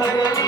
नदी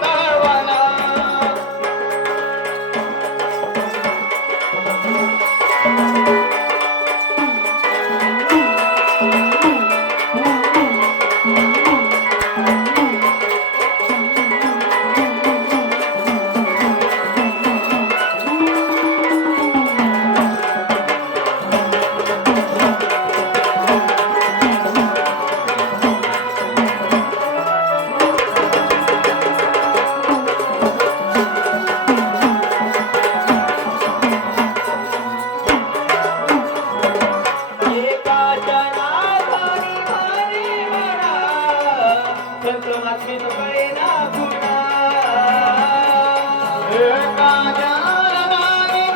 কাজের হয় না গুণা কাজা